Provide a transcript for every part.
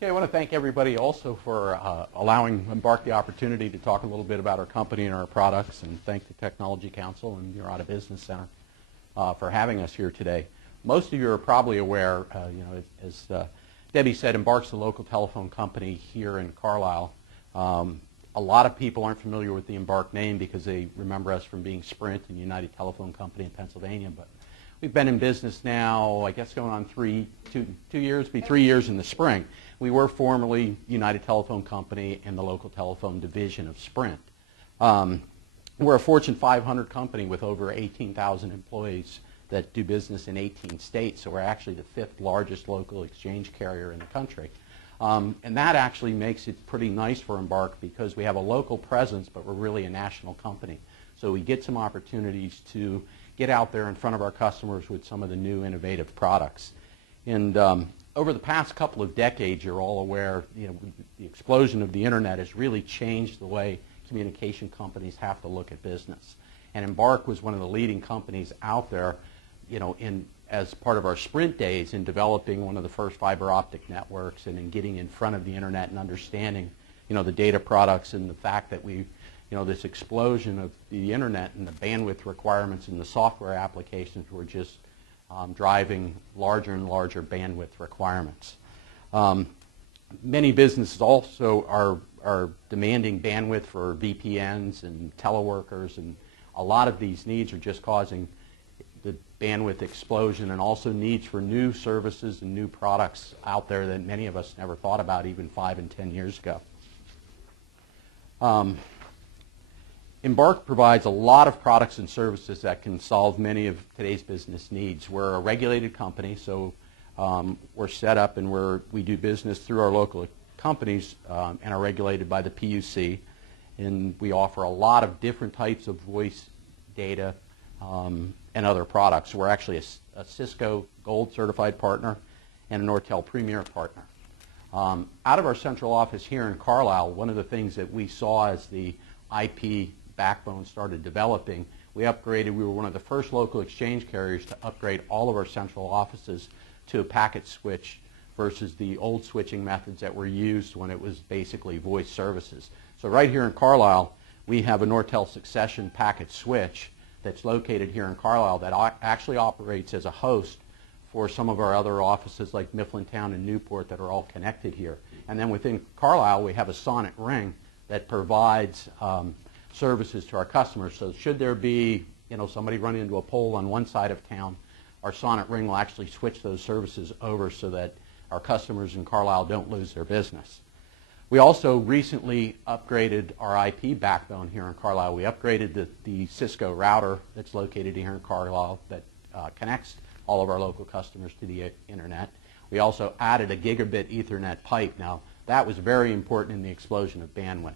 Okay, I want to thank everybody also for allowing Embarq the opportunity to talk a little bit about our company and our products, and thank the Technology Council and Murata Business Center for having us here today. Most of you are probably aware, as Debbie said, Embarq's a local telephone company here in Carlisle. A lot of people aren't familiar with the Embarq name because they remember us from being Sprint and United Telephone Company in Pennsylvania, but we've been in business now, I guess going on 2 years, be 3 years in the spring. We were formerly United Telephone Company and the local telephone division of Sprint. We're a Fortune 500 company with over 18,000 employees that do business in 18 states, so we're actually the 5th largest local exchange carrier in the country. And that actually makes it pretty nice for Embarq because we have a local presence, but we're really a national company. So we get some opportunities to get out there in front of our customers with some of the new innovative products. And over the past couple of decades, you're all aware, the explosion of the internet has really changed the way communication companies have to look at business. And Embarq was one of the leading companies out there, as part of our Sprint days in developing one of the first fiber optic networks and in getting in front of the internet and understanding, the data products and the fact that this explosion of the internet and the bandwidth requirements and the software applications were just driving larger and larger bandwidth requirements. Many businesses also are demanding bandwidth for VPNs and teleworkers, and a lot of these needs are just causing the bandwidth explosion and also needs for new services and new products out there that many of us never thought about even 5 and 10 years ago. Embarq provides a lot of products and services that can solve many of today's business needs. We're a regulated company, so we're set up and we do business through our local companies and are regulated by the PUC. And we offer a lot of different types of voice data and other products. We're actually a Cisco Gold certified partner and a Nortel Premier partner. Out of our central office here in Carlisle, one of the things that we saw as the IP backbone started developing, we were one of the first local exchange carriers to upgrade all of our central offices to a packet switch versus the old switching methods that were used when it was basically voice services. So right here in Carlisle, we have a Nortel Succession packet switch that's located here in Carlisle that actually operates as a host for some of our other offices like Mifflintown and Newport that are all connected here. And then within Carlisle, we have a Sonnet ring that provides services to our customers. So should there be, somebody run into a pole on one side of town, our Sonnet ring will actually switch those services over so that our customers in Carlisle don't lose their business. We also recently upgraded our IP backbone here in Carlisle. We upgraded the Cisco router that's located here in Carlisle that connects all of our local customers to the internet. We also added a gigabit Ethernet pipe. Now, that was very important in the explosion of bandwidth.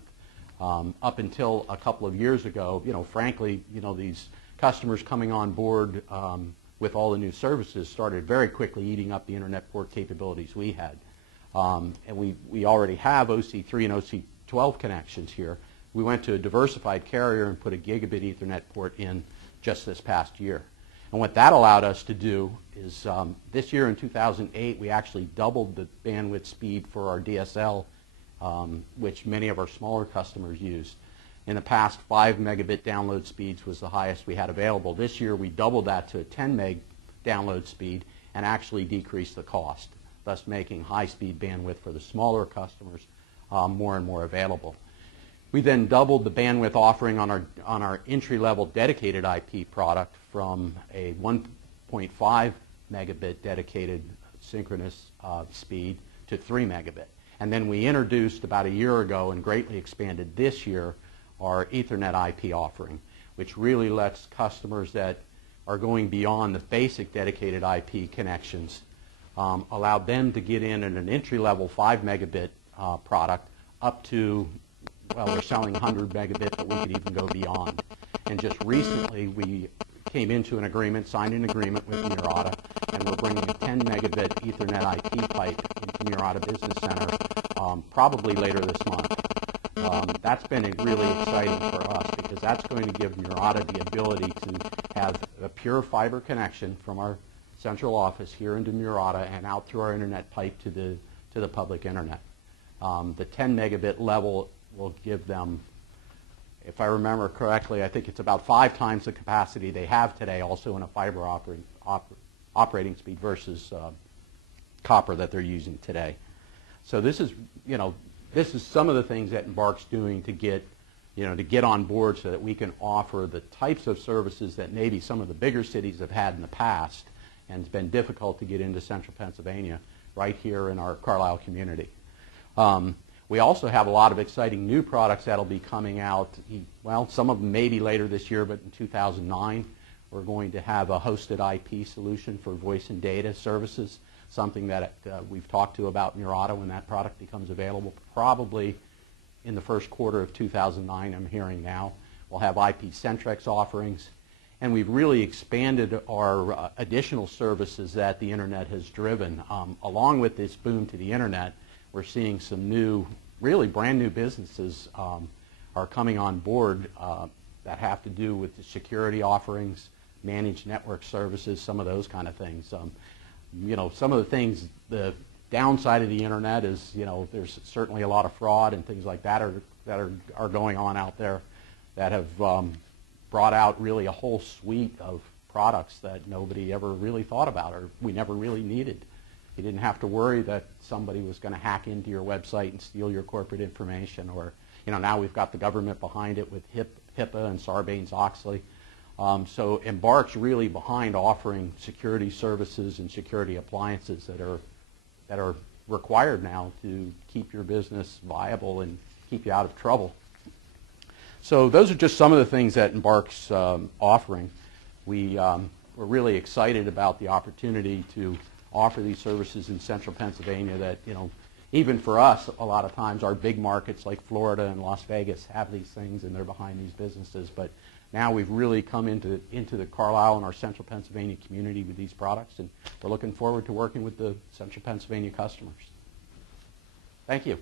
Up until a couple of years ago, frankly, these customers coming on board with all the new services started very quickly eating up the internet port capabilities we had. And we already have OC3 and OC12 connections here. We went to a diversified carrier and put a gigabit Ethernet port in just this past year. And what that allowed us to do is this year in 2008, we actually doubled the bandwidth speed for our DSL, which many of our smaller customers used. In the past, 5 megabit download speeds was the highest we had available. This year, we doubled that to a 10 meg download speed and actually decreased the cost, thus making high-speed bandwidth for the smaller customers more and more available. We then doubled the bandwidth offering on our entry-level dedicated IP product from a 1.5 megabit dedicated synchronous speed to 3 megabit. And then we introduced about a year ago and greatly expanded this year our Ethernet IP offering, which really lets customers that are going beyond the basic dedicated IP connections allow them to get in at an entry-level 5 megabit product up to, well, we're selling 100 megabit, but we could even go beyond. And just recently, we came into an agreement, signed an agreement with Murata, and we're bringing a 10 megabit Ethernet IP pipe into Murata Business Center probably later this month. That's been really exciting for us because that's going to give Murata the ability to have a pure fiber connection from our central office here into Murata and out through our internet pipe to to the public internet. The 10 megabit level will give them, if I remember correctly, I think it's about 5 times the capacity they have today, also in a fiber operating speed versus copper that they're using today. So this is, this is some of the things that Embarq's doing to get on board so that we can offer the types of services that maybe some of the bigger cities have had in the past, and it's been difficult to get into central Pennsylvania right here in our Carlisle community. We also have a lot of exciting new products that'll be coming out. Well, some of them maybe later this year, but in 2009, we're going to have a hosted IP solution for voice and data services, something that we've talked to about Murata when that product becomes available, probably in the first quarter of 2009, I'm hearing now. We'll have IP-Centrex offerings, and we've really expanded our additional services that the internet has driven. Along with this boom to the internet, we're seeing some new, really brand new businesses are coming on board that have to do with the security offerings, managed network services, some of those kind of things. Some of the things, the downside of the internet is, there's certainly a lot of fraud and things like that are going on out there that have brought out really a whole suite of products that nobody ever really thought about or we never really needed. You didn't have to worry that somebody was going to hack into your website and steal your corporate information, or now we've got the government behind it with HIPAA and Sarbanes-Oxley. So Embarq's really behind offering security services and security appliances that are required now to keep your business viable and keep you out of trouble. So those are just some of the things that Embarq's offering. We're really excited about the opportunity to offer these services in central Pennsylvania that, even for us, a lot of times our big markets like Florida and Las Vegas have these things and they're behind these businesses. But now we've really come into the Carlisle and our central Pennsylvania community with these products, and we're looking forward to working with the central Pennsylvania customers. Thank you.